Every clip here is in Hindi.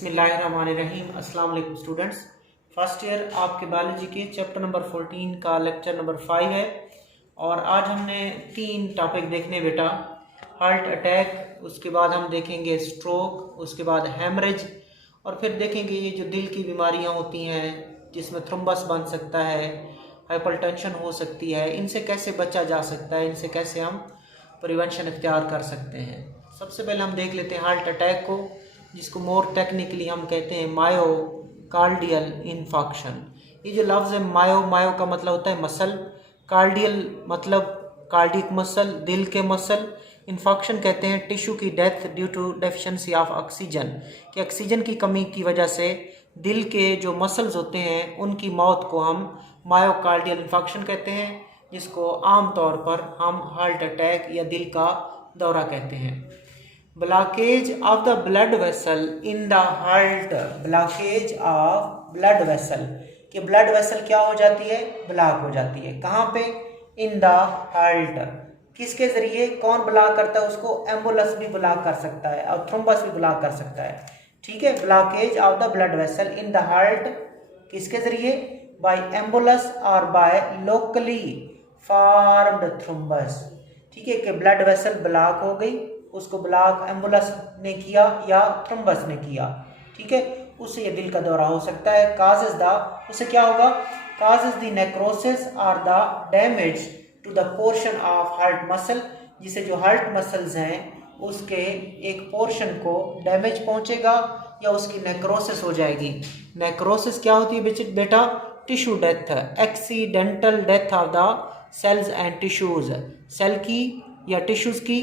बिस्मिल्लाहिर्रहमानिर्रहीम। अस्सलाम वालेकुम स्टूडेंट्स। फर्स्ट ईयर आपके बायोलॉजी के चैप्टर नंबर 14 का लेक्चर नंबर 5 है और आज हमने 3 टॉपिक देखने बेटा। हार्ट अटैक, उसके बाद हम देखेंगे स्ट्रोक, उसके बाद हैमरेज और फिर देखेंगे ये जो दिल की बीमारियां होती हैं जिसमें थ्रोम्बस बन सकता है, हाइपरटेंशन हो सकती है, इनसे कैसे बचा जा सकता है, इनसे कैसे हम प्रिवेंशन इख्तियार कर सकते हैं। सबसे पहले हम देख लेते हैं हार्ट अटैक को, जिसको मोर टेक्निकली हम कहते हैं मायोकार्डियल इन्फाक्शन। ये जो लफ्ज़ है मायो का मतलब होता है मसल, कार्डियल मतलब कार्डिक मसल, दिल के मसल, इन्फाक्शन कहते हैं टिश्यू की death due to deficiency of oxygen, कि ऑक्सीजन की कमी की वजह से दिल के जो मसल्स होते हैं उनकी मौत को हम मायोकार्डियल इन्फाक्शन कहते हैं, जिसको आम तौर पर हम हार्ट अटैक या दिल का दौरा कहते हैं। Blockage of the blood vessel in the heart, blockage of blood vessel, कि ब्लड वेसल क्या हो जाती है, ब्लॉक हो जाती है। कहाँ पे, इन द हार्ट। किसके जरिए, कौन ब्लॉक करता है उसको, एम्बुलस भी ब्लॉक कर सकता है और थ्रोम्बस भी ब्लॉक कर सकता है। ठीक है, blockage of the blood vessel in the heart किसके जरिए, बाय एम्बुलस और बाय लोकली फॉर्म्ड थ्रोम्बस। ठीक है, कि ब्लड वेसल ब्लॉक हो गई, उसको ब्लॉक एम्बुलस ने किया या थ्रोम्बस ने किया। ठीक है, उससे ये दिल का दौरा हो सकता है। काजेज द, उससे क्या होगा, काजेज द नेक्रोसिस और the damage to the portion of heart muscle, जिसे जो हार्ट मसल्स हैं उसके एक पोर्शन को डैमेज पहुंचेगा या उसकी नेक्रोसिस हो जाएगी। नेक्रोसिस क्या होती है बेटा, tissue death, accidental death of the cells and tissues, cell की या टिश्यूज की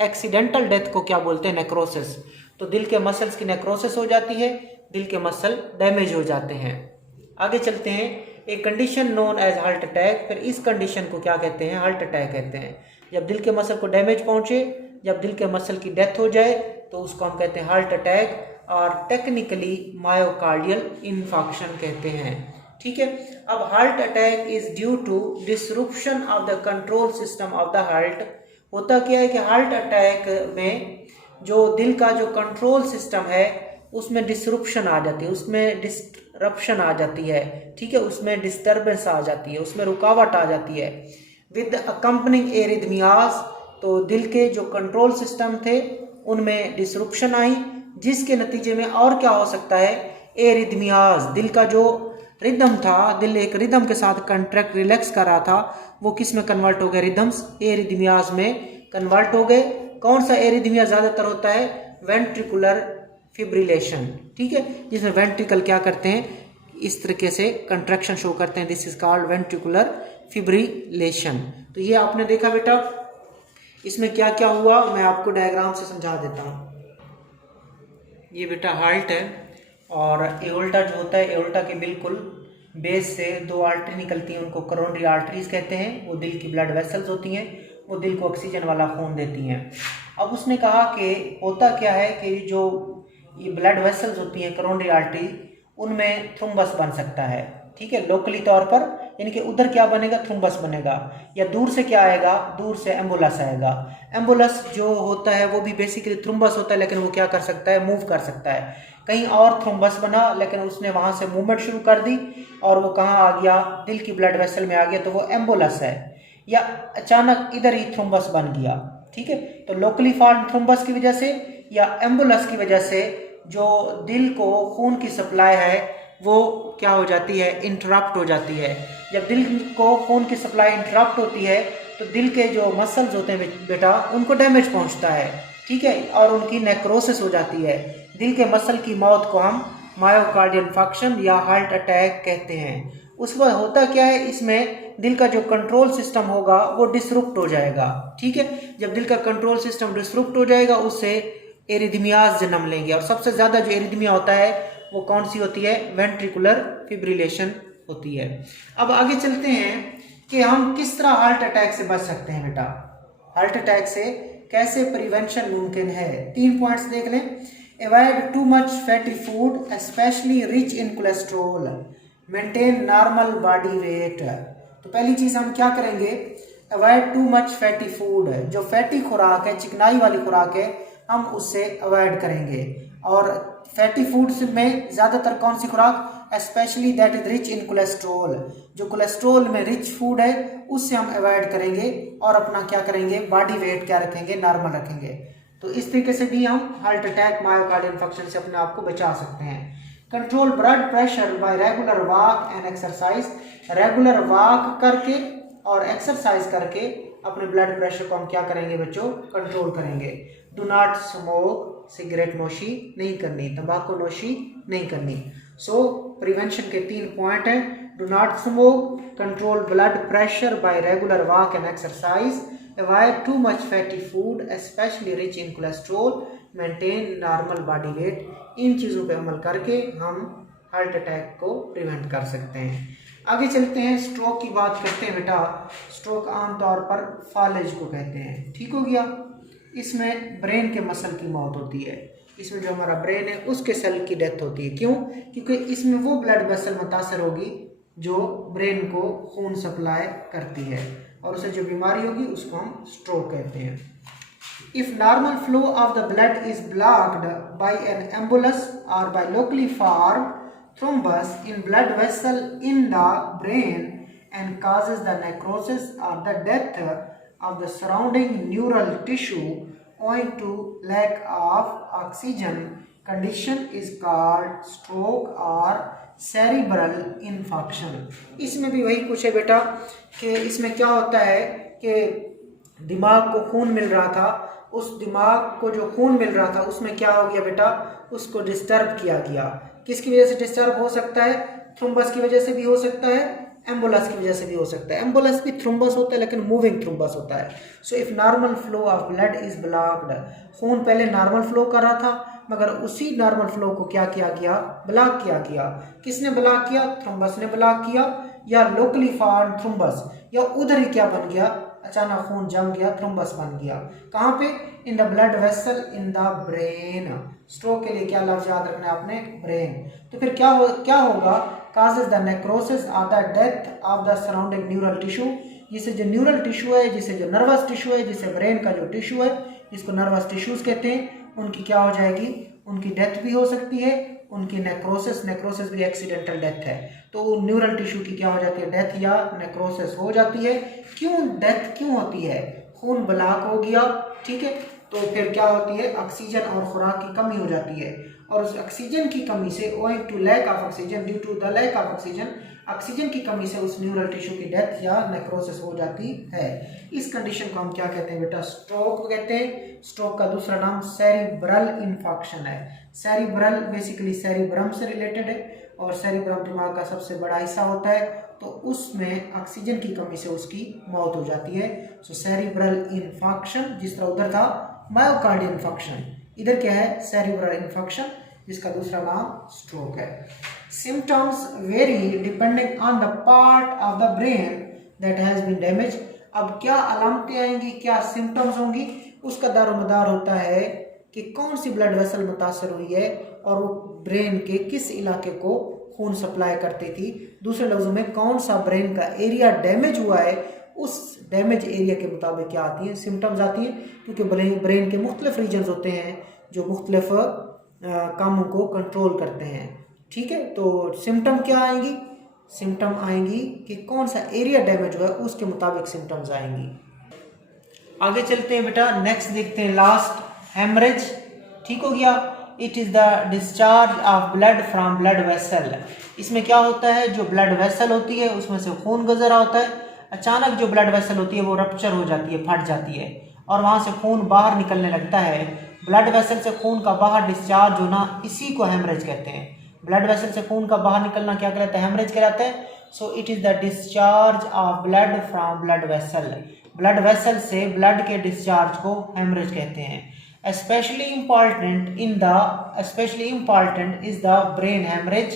एक्सीडेंटल डेथ को क्या बोलते हैं, नेक्रोसिस। तो दिल के मसल्स की नेक्रोसिस हो जाती है, दिल के मसल डैमेज हो जाते हैं। आगे चलते हैं, एक condition known as heart attack, फिर इस कंडीशन को क्या कहते हैं, हार्ट अटैक कहते हैं। जब दिल के मसल को डैमेज पहुंचे, जब दिल के मसल की डेथ हो जाए तो उसको हम कहते हैं हार्ट अटैक और टेक्निकली मायोकार्डियल इन्फाक्शन कहते हैं। ठीक है, अब heart attack is due to disruption of the control system of the heart. होता क्या है कि हार्ट अटैक में जो दिल का जो कंट्रोल सिस्टम है उसमें डिसरप्शन आ जाती है, उसमें डिस्टरप्शन आ जाती है। ठीक है, उसमें डिस्टर्बेंस आ जाती है, उसमें रुकावट आ जाती है। विद अकम्पनिंग एरिथमियाज, तो दिल के जो कंट्रोल सिस्टम थे उनमें डिसरप्शन आई, जिसके नतीजे में और क्या हो सकता है, एरिथमियाज, दिल का जो रिदम था, दिल एक रिदम के साथ कंट्रैक्ट रिलैक्स कर रहा था, वो किस में कन्वर्ट हो गए, रिदम्स, एरिथमियाज में कन्वर्ट हो गए। कौन सा एरिथमिया ज्यादातर होता है, वेंट्रिकुलर फिब्रिलेशन। ठीक है, जिसमें वेंट्रिकल क्या करते हैं, इस तरीके से कंट्रैक्शन शो करते हैं, this is called ventricular fibrillation. तो ये आपने देखा बेटा, इसमें क्या क्या हुआ मैं आपको डायग्राम से समझा देता हूँ। ये बेटा हार्ट है और एओल्टा जो होता है, एओल्टा के बिल्कुल बेस से 2 आर्टरी निकलती हैं, उनको करोनरी आर्टरीज कहते हैं। वो दिल की ब्लड वेसल्स होती हैं, वो दिल को ऑक्सीजन वाला खून देती हैं। अब उसने कहा कि होता क्या है कि जो ये ब्लड वेसल्स होती हैं करोनरी आर्टरी, उनमें थ्रोम्बस बन सकता है। ठीक है, लोकली तौर पर, यानी कि उधर क्या बनेगा, थ्रोम्बस बनेगा, या दूर से क्या आएगा, दूर से एम्बुलस आएगा। एम्बुलस जो होता है वो भी बेसिकली थ्रोम्बस होता है, लेकिन वो क्या कर सकता है, मूव कर सकता है। कहीं और थ्रोम्बस बना, लेकिन उसने वहां से मूवमेंट शुरू कर दी और वो कहाँ आ गया, दिल की ब्लड वेसल में आ गया, तो वो एम्बुलस है। या अचानक इधर ही थ्रोम्बस बन गया। ठीक है, तो लोकली फॉर्म थ्रोम्बस की वजह से या एम्बुलस की वजह से जो दिल को खून की सप्लाई है वो क्या हो जाती है, इंटरप्ट हो जाती है। जब दिल को खून की सप्लाई इंटरप्ट होती है तो दिल के जो मसल्स होते हैं बेटा, उनको डैमेज पहुंचता है। ठीक है, और उनकी नेक्रोसिस हो जाती है। दिल के मसल की मौत को हम मायोकार्डियल इन्फाक्शन या हार्ट अटैक कहते हैं। उस वक्त होता क्या है, इसमें दिल का जो कंट्रोल सिस्टम होगा वो डिसरप्ट हो जाएगा। ठीक है, जब दिल का कंट्रोल सिस्टम डिसरप्ट हो जाएगा उससे एरिथमियाज जन्म लेंगे, और सबसे ज्यादा जो एरिथमिया होता है वो कौन सी होती है, वेंट्रिकुलर फिब्रिलेशन होती है। अब आगे चलते हैं कि हम किस तरह हार्ट अटैक से बच सकते हैं बेटा। हार्ट अटैक से कैसे प्रिवेंशन मुमकिन है, 3 पॉइंट्स देख लें। Avoid too much fatty food specially rich in cholesterol, maintain normal body wait. तो पहली चीज हम क्या करेंगे, avoid too much fatty food, जो फैटी खुराक है, चिकनाई वाली खुराक है, हम उससे अवॉइड करेंगे। और फैटी फूड्स में ज़्यादातर कौन सी खुराक, specially that is rich in cholesterol, जो कोलेस्ट्रॉल में रिच फूड है उससे हम अवॉइड करेंगे और अपना क्या करेंगे, बॉडी वेट क्या रखेंगे, नॉर्मल रखेंगे। तो इस तरीके से भी हम हार्ट अटैक, मायोकार्डियल इन्फेक्शन से अपने आप को बचा सकते हैं। Control blood pressure by regular walk and exercise, regular walk करके और एक्सरसाइज करके अपने ब्लड प्रेशर को हम क्या करेंगे बच्चों, कंट्रोल करेंगे। डू नॉट स्मोक, सिगरेट नोशी नहीं करनी, तंबाकू नोशी नहीं करनी। सो प्रिवेंशन के 3 पॉइंट हैं, do not smoke, control blood pressure by regular walk and exercise, avoid too much fatty food specially rich in cholesterol, maintain normal body weight. इन चीज़ों पे अमल करके हम हार्ट अटैक को प्रिवेंट कर सकते हैं। आगे चलते हैं, स्ट्रोक की बात करते हैं बेटा। स्ट्रोक आमतौर पर फालेज को कहते हैं, ठीक हो गया। इसमें ब्रेन के मसल की मौत होती है, इसमें जो हमारा ब्रेन है उसके सेल की डेथ होती है। क्यों? क्योंकि इसमें वो ब्लड वेसल मुतासर होगी जो ब्रेन को खून सप्लाई करती है और उसे जो बीमारी होगी उसको हम स्ट्रोक कहते हैं। If normal flow of the blood is blocked by an embolus or by locally formed thrombus in blood vessel in the brain and causes the necrosis or the death of the surrounding neural tissue owing to lack of oxygen, condition is called stroke or cerebral infarction। इसमें भी वही कुछ है बेटा कि इसमें क्या होता है कि दिमाग को खून मिल रहा था, उस दिमाग को जो खून मिल रहा था उसमें क्या हो गया बेटा, उसको डिस्टर्ब किया गया। किसकी वजह से डिस्टर्ब हो सकता है? थ्रोम्बस की वजह से भी हो सकता है, एम्बुलस की वजह से भी हो सकता है। एम्बुलस भी थ्रोम्बस होता है लेकिन मूविंग थ्रोम्बस होता है। So if normal flow of blood is blocked, खून पहले नॉर्मल फ्लो कर रहा था मगर उसी नॉर्मल फ्लो को क्या किया गया, ब्लॉक किया गया। किसने ब्लॉक किया? थ्रोम्बस ने ब्लॉक किया या लोकली फॉर्म थ्रोम्बस, या उधर ही क्या बन गया, अचानक खून जम गया, थ्रोम्बस बन गया। कहाँ पे? In the blood vessel in the brain. Stroke के लिए क्या लफ्ज याद रखना है आपने? ब्रेन। तो फिर क्या होगा? causes the necrosis or the death of the surrounding neural tissue, जिसे जो न्यूरल टिश्यू है, जिसे जो नर्वस टिश्यू है, जिसे ब्रेन का जो टिश्यू है जिसको नर्वस टिश्यूज कहते हैं, उनकी क्या हो जाएगी, उनकी डेथ भी हो सकती है। उनकी नेक्रोसिस भी एक्सीडेंटल डेथ है, तो न्यूरल टिश्यू की क्या हो जाती है, डेथ या नेक्रोसिस हो जाती है। क्यों डेथ क्यों होती है? खून ब्लॉक हो गया, ठीक है, तो फिर क्या होती है, ऑक्सीजन और खुराक की कमी हो जाती है और उस ऑक्सीजन की कमी से, owing to lack of oxygen, due to the lack of oxygen की कमी से उस न्यूरल टिश्यू की डेथ या नेक्रोसिस हो जाती है। इस कंडीशन को हम क्या कहते हैं बेटा? स्ट्रोक कहते हैं। स्ट्रोक का दूसरा नाम सेरिब्रल इन्फेक्शन है। सेरिब्रल बेसिकली सेरिब्रम से रिलेटेड है और सेरिब्रम दिमाग का सबसे बड़ा हिस्सा होता है, तो उसमें ऑक्सीजन की कमी से उसकी मौत हो जाती है। सो सेरिब्रल इन्फेक्शन, जिस तरह उधर था मायोकार्डियल इन्फेक्शन, इधर क्या है, सेरिब्रल इन्फेक्शन, जिसका दूसरा नाम स्ट्रोक है। Symptoms vary depending on the part of the brain that has been damage. अब क्या अलामतें आएंगी, क्या सिम्टम्स होंगी, उसका दारोमदार होता है कि कौन सी ब्लड वेसल मुतासर हुई है और वो ब्रेन के किस इलाके को खून सप्लाई करती थी। दूसरे लफ्जों में कौन सा ब्रेन का एरिया डैमेज हुआ है, उस डैमेज एरिया के मुताबिक क्या आती है, सिम्टम्स आती हैं। क्योंकि ब्रेन के मुख्तलिफ रीजन्स होते हैं जो मुख्तलिफ कामों को कंट्रोल करते हैं, ठीक है। तो सिम्टम क्या आएंगी? सिम्टम आएंगी कि कौन सा एरिया डैमेज हुआ है उसके मुताबिक सिम्टम्स आएंगी। आगे चलते हैं बेटा, नेक्स्ट देखते हैं लास्ट, हेमरेज, ठीक हो गया। It is the discharge of blood from blood vessel. इसमें क्या होता है, जो ब्लड वेसल होती है उसमें से खून गुजर रहा होता है, अचानक जो ब्लड वेसल होती है वो रप्चर हो जाती है, फट जाती है और वहाँ से खून बाहर निकलने लगता है। ब्लड वेसल से खून का बाहर डिस्चार्ज होना, इसी को हेमरेज कहते हैं। ब्लड वेसल से खून का बाहर निकलना क्या कहलाता है, हेमरेज कहलाता है। So it is the discharge of blood from blood vessel. Blood vessel से ब्लड के डिस्चार्ज को हेमरेज कहते हैं। especially important is the brain hemorrhage,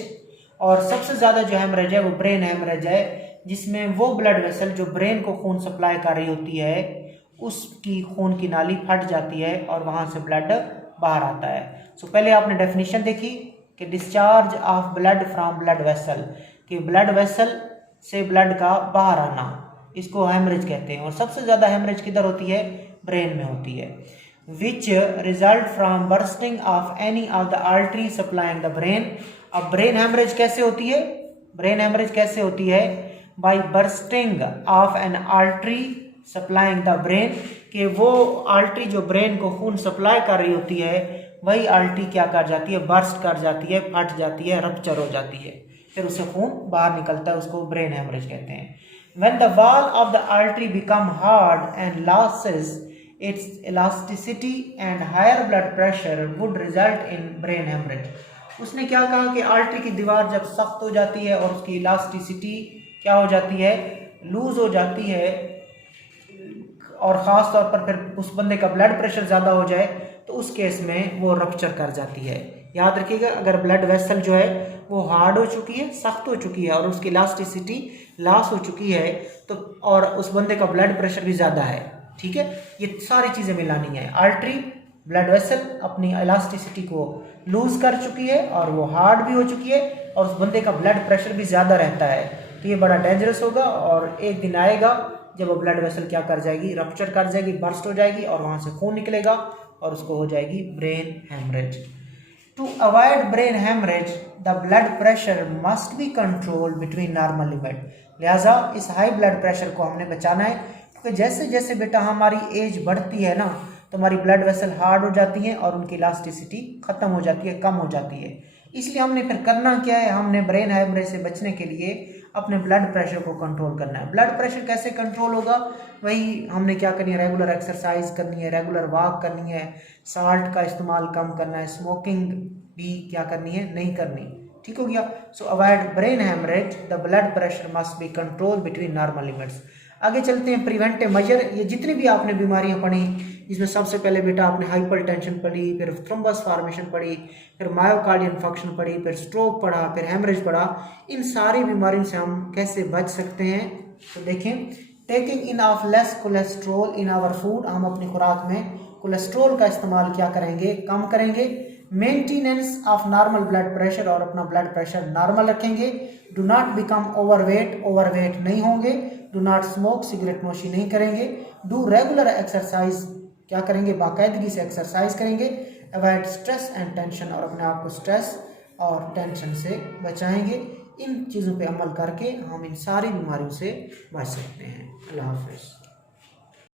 और सबसे ज़्यादा जो हेमरेज है वो ब्रेन हेमरेज है, जिसमें वो ब्लड वेसल जो ब्रेन को खून सप्लाई कर रही होती है उसकी खून की नाली फट जाती है और वहाँ से ब्लड बाहर आता है। सो पहले आपने डेफिनेशन देखी कि discharge of blood from blood vessel, कि ब्लड वेसल से ब्लड का बाहर आना, इसको हेमरेज कहते हैं। और सबसे ज़्यादा हेमरेज किधर होती है, ब्रेन में होती है। which result from bursting of any of the artery supplying the brain। अब ब्रेन हेमरेज कैसे होती है? ब्रेन हेमरेज कैसे होती है? By bursting of an artery supplying the brain, कि वो आर्टरी जो ब्रेन को खून सप्लाई कर रही होती है वही आर्टरी क्या कर जाती है? बर्स्ट कर जाती है, फट जाती है, रप्चर हो जाती है, फिर उससे खून बाहर निकलता है, उसको ब्रेन हेमरेज कहते हैं। When the wall of the artery become hard and loses its elasticity and higher blood pressure would result in brain hemorrhage। उसने क्या कहा कि आर्टरी की दीवार जब सख्त हो जाती है और उसकी इलास्टिसिटी क्या हो जाती है? लूज हो जाती है, और ख़ास तौर पर फिर उस बंदे का ब्लड प्रेशर ज़्यादा हो जाए तो उस केस में वो रप्चर कर जाती है। याद रखिएगा, अगर ब्लड वेसल जो है वो हार्ड हो चुकी है, सख्त हो चुकी है और उसकी इलास्टिसिटी लॉस हो चुकी है तो, और उस बंदे का ब्लड प्रेशर भी ज़्यादा है, ठीक है, ये सारी चीज़ें मिलानी है। आर्टरी, ब्लड वेसल अपनी इलास्टिसिटी को लूज कर चुकी है और वो हार्ड भी हो चुकी है और उस बंदे का ब्लड प्रेशर भी ज़्यादा रहता है, तो ये बड़ा डेंजरस होगा और एक दिन आएगा जब वो ब्लड वेसल क्या कर जाएगी? रप्चर कर जाएगी, बर्स्ट हो जाएगी और वहाँ से खून निकलेगा और उसको हो जाएगी brain haemorrhage. To avoid brain haemorrhage the blood pressure must be control between normal limit. लिहाजा इस हाई ब्लड प्रेशर को हमने बचाना है, क्योंकि जैसे जैसे बेटा हमारी एज बढ़ती है ना तो हमारी ब्लड वेसल हार्ड हो जाती हैं और उनकी इलास्टिसिटी खत्म हो जाती है, कम हो जाती है। इसलिए हमने फिर करना क्या है? हमने ब्रेन हेमरेज से बचने के लिए अपने ब्लड प्रेशर को कंट्रोल करना है। ब्लड प्रेशर कैसे कंट्रोल होगा? वही हमने क्या करनी है? रेगुलर एक्सरसाइज करनी है, रेगुलर वॉक करनी है, साल्ट का इस्तेमाल कम करना है, स्मोकिंग भी क्या करनी है? नहीं करनी। ठीक हो गया। So avoid brain haemorrhage the blood pressure must be control between normal limits. आगे चलते हैं प्रिवेंटिव मेजर। ये जितनी भी आपने बीमारियां पढ़ी, इसमें सबसे पहले बेटा आपने हाइपर टेंशन पढ़ी, फिर थ्रोम्बस फॉर्मेशन पढ़ी, फिर मायोकार्डियल इन्फेक्शन पढ़ी, फिर स्ट्रोक पढ़ा, फिर हेमरेज पढ़ा। इन सारी बीमारियों से हम कैसे बच सकते हैं? तो देखें, taking in of less cholesterol in our food, हम अपनी खुराक में कोलेस्ट्रोल का इस्तेमाल क्या करेंगे? कम करेंगे। Maintenance of normal blood pressure, और अपना ब्लड प्रेशर नॉर्मल रखेंगे। Do not become overweight, overweight नहीं होंगे। डू नॉट स्मोक, सिगरेट नोशी नहीं करेंगे। डू रेगुलर एक्सरसाइज, क्या करेंगे? बाकायदगी से एक्सरसाइज करेंगे। अवॉइड स्ट्रेस एंड टेंशन, और अपने आप को स्ट्रेस और टेंशन से बचाएंगे। इन चीज़ों पे अमल करके हम इन सारी बीमारियों से बच सकते हैं। अल्लाह हाफ़िज़।